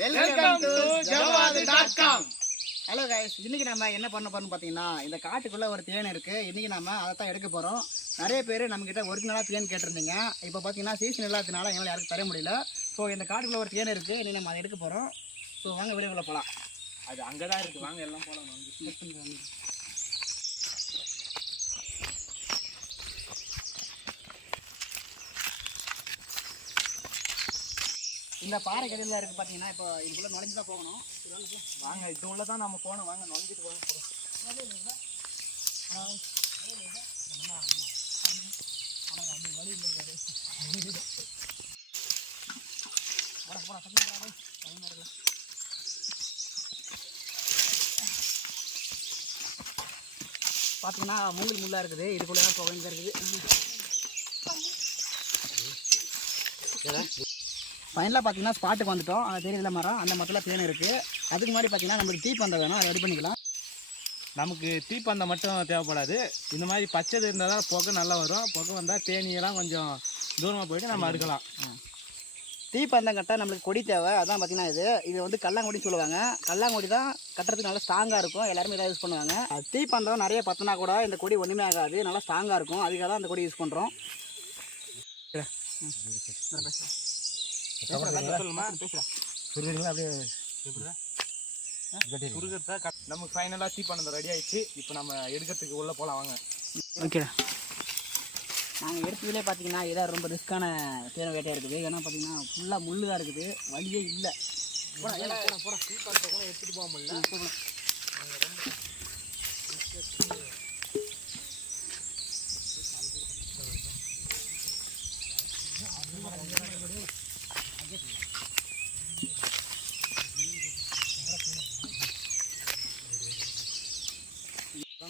Welcome to Javadhu dot com hello guys இன்னைக்கு நம்ம என்ன பண்ண போறோம்னு பார்த்தீங்கன்னா இந்த காட்டுக்குள்ள ஒரு தேன் இருக்கு. இன்னைக்கு நம்ம அதை தான் எடுக்க போறோம். நிறைய பேர் நம்ம கிட்ட ஒரிஜினலாக தேன் கேட்டிருந்தீங்க. இப்போ பார்த்தீங்கன்னா சீசன் இல்லாததுனால எங்களால் யாருக்கும் தர முடியல. ஸோ இந்த காட்டுக்குள்ள ஒரு தேன் இருக்கு. இன்னைக்கு நம்ம அதை எடுக்க போறோம். ஸோ வாங்க வெளியே போகலாம் அது அங்கதான் இருக்கு. வாங்க எல்லாம் போலாம். இந்த பாறை கடையில் இருக்கு பார்த்தீங்கன்னா இப்போ இதுக்குள்ள நுழைஞ்சு தான் போகணும். வாங்க இது உள்ளதான் நம்ம போனோம் வாங்க நுழைஞ்சிட்டு இருக்குல்ல. பார்த்தீங்கன்னா மூங்கில் முள்ளா இருக்குது. இதுக்குள்ளே தான் போக வேண்டியதா இருக்குது ஃபைனலாக பார்த்தீங்கன்னா ஸ்பாட்டுக்கு வந்துட்டோம். அது தெரியல மரம்? அந்த மரத்தில் தேன் இருக்குது அதுக்கு முன்னாடி பார்த்தீங்கன்னா நம்மளுக்கு டீ பந்தம் வேணும். அதை ரெடி பண்ணிக்கலாம். நமக்கு தீப்பந்தம் மட்டும் தேவைப்படாது. இந்த மாதிரி பச்சை இருந்தால் தான் புகை நல்லா வரும். புகை வந்தால் தேனியெல்லாம் கொஞ்சம் தூரமாக போயிட்டு நம்ம அறுக்கலாம் டீ பந்தம் கட்ட நம்மளுக்கு கொடி தேவை. அதான் பார்த்தீங்கன்னா இது. இது வந்து கல்லாங்கொடின்னு சொல்லுவாங்க. கல்லாங்கொடி தான் கட்டுறதுக்கு நல்லா ஸ்ட்ராங்காக இருக்கும். எல்லாருமே இதை யூஸ் பண்ணுவாங்க. அது டீ பந்தம் நிறைய பத்தினா கூட இந்த கொடி ஒன்றுமே ஆகாது. நல்லா ஸ்ட்ராங்காக இருக்கும். அதுக்காக தான் அந்த கொடி யூஸ் பண்ணுறோம் குறுகிறதா கட்- நமக்கு ஃபைனலாக தீப்பந்தம் ரெடி ஆயிடுச்சு. இப்போ நம்ம எடுக்கிறதுக்கு உள்ளே போகலாம் வாங்க. ஓகே நாங்கள் எடுத்ததுலேயே பார்த்தீங்கன்னா இதான் ரொம்ப ரிஸ்க்கான தேன வேட்டையாக இருக்குது. ஏன்னா பார்த்தீங்கன்னா ஃபுல்லாக முள்ளு தான் இருக்குது. வழியே இல்லை. கூட எடுத்துகிட்டு போக முடியல. ஆ,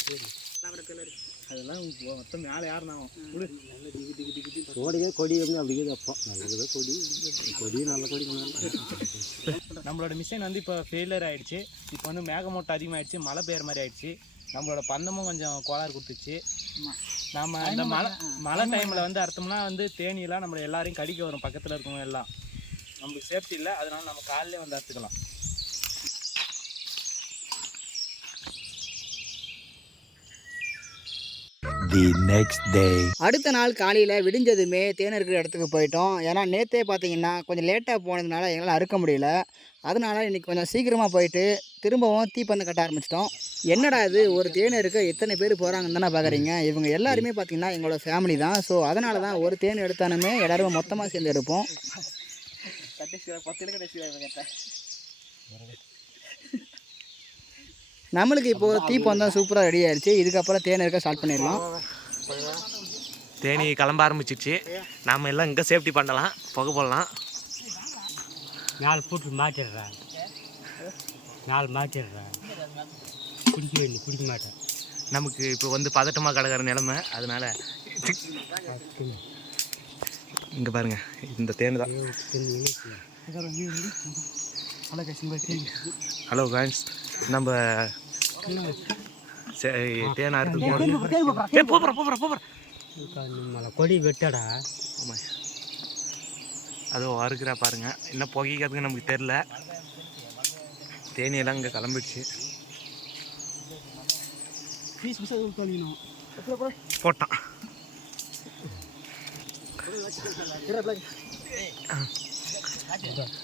போகலாம். அதெல்லாம் மொத்தம் மேலே யாருனா கோடியே கொடி வந்து அப்படியே அப்போ நல்லது கொடி. கொடி நல்ல கொடி நம்மளோட மிஷின் வந்து இப்போ ஃபெயிலியர் ஆயிடுச்சு. இப்போ வந்து மேகமூட்டம் அதிகமாகிடுச்சு மழை பெய்யுற மாதிரி ஆயிடுச்சு. நம்மளோட பந்தமும் கொஞ்சம் கோளாறு கொடுத்துச்சு. ஆமா. நம்ம இந்த மழை மழை டைமில் வந்து அர்த்தம்னா வந்து தேனியெல்லாம் நம்மளை எல்லாரையும் கடிக்க வரும் பக்கத்தில் இருக்கவங்க எல்லாம். நம்மளுக்கு சேஃப்டி இல்லை அதனால நம்ம காலையிலே வந்து அறுத்துக்கலாம். தி நெக்ஸ்ட் டே அடுத்த நாள் காலையில் விடிஞ்சதுமே தேன் இருக்கிற இடத்துக்கு போயிட்டோம். ஏன்னா நேற்றே பார்த்தீங்கன்னா கொஞ்சம் லேட்டாக போனதுனால எங்களால் அறுக்க முடியல. அதனால இன்னைக்கு கொஞ்சம் சீக்கிரமாக போயிட்டு திரும்பவும் தீப்பந்தம் கட்ட ஆரம்பிச்சிட்டோம். என்னடா இது? ஒரு தேன் இருக்க எத்தனை பேர் போகிறாங்கன்னு தானே பார்க்குறீங்க இவங்க எல்லாருமே பார்த்தீங்கன்னா எங்களோட ஃபேமிலி தான். ஸோ அதனால தான் ஒரு தேன் எடுத்தாலுமே எல்லாருமே மொத்தமாக சேர்ந்து எடுப்போம். நம்மளுக்கு இப்போ ஒரு தீப்பந்தம் சூப்பராக ரெடி ஆயிடுச்சு இதுக்கப்புறம் தேன் இருக்க ஸ்டார்ட் பண்ணிடலாம். தேனி கிளம்ப ஆரம்பிச்சிச்சு நாம் எல்லாம் இங்கே சேஃப்டி பண்ணலாம். புகை போடலாம். நாலு போட்டு மாட்டிடுறேன். நாலு மாட்டிடுறேன். குடிக்க வேண்டிய குடிக்க மாட்டேன். நமக்கு இப்போ வந்து பதட்டமாக கிடக்கிற நிலமை. அதனால இங்கே பாருங்க இந்த தேன் தான். ஹலோ காய்ஸ் நம்ம சரி, தேன் அறுத்து போகிறோம் போகிறோம் போகிறோம் நம்மளை கொடி வெட்டடா. ஆமாம் அதோ அறுக்கிறா பாருங்க. இன்னும் புகைக்கிறதுக்கு நமக்கு தெரில தேனியெல்லாம் இங்கே கிளம்பிடுச்சு. போட்டான்.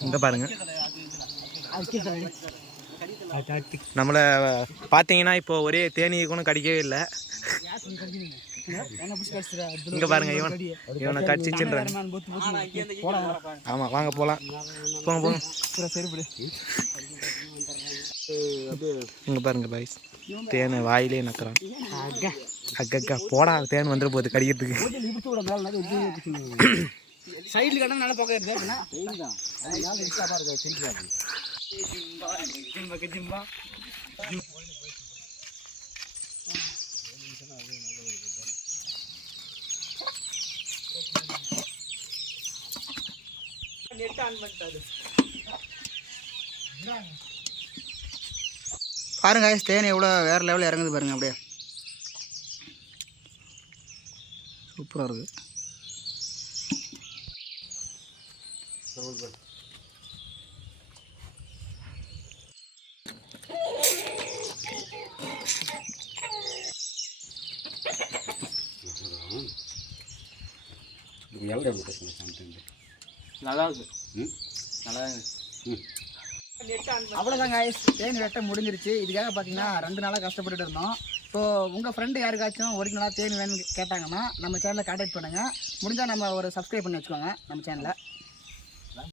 இங்கே பாருங்க. நம்மளை பார்த்தீங்கன்னா இப்போ ஒரே தேனியை கூட கடிக்கவே இல்லை. இங்கே பாருங்க இவன் இவனை கடிச்சிச்சுன்றாங்க ஆமாம் வாங்க போகலாம் போங்க போங்க. இங்கே பாருங்க பாய்ஸ் தேனை வாயிலே நக்குறான். அக்கா போடா தேன் வந்துட போகுது கடிக்கிறதுக்கு. சைடில் கடை நல்லா பாருங்க தேன் எவ்வளோ வேறு லெவலில் இறங்குது பாருங்க அப்படியே. சூப்பராக இருக்குது எவ்வளோ பேசுங்க சாப்பிட்டு நல்லா இருக்கு. ம். நல்லா இருக்கு ம் தேன் வெட்ட முடிஞ்சிருச்சு. இதுக்காக பார்த்தீங்கன்னா ரெண்டு நாளாக கஷ்டப்பட்டுட்டு இருந்தோம். ஸோ உங்கள் ஃப்ரெண்டு யாருக்காச்சும் ஒரிஜினலாக தேன் வேணும்னு கேட்டாங்கன்னா நம்ம சேனலை கான்டாக்ட் பண்ணுங்கள் முடிஞ்சால் நம்ம ஒரு சப்ஸ்கிரைப் பண்ணி வச்சுக்கோங்க நம்ம சேனலை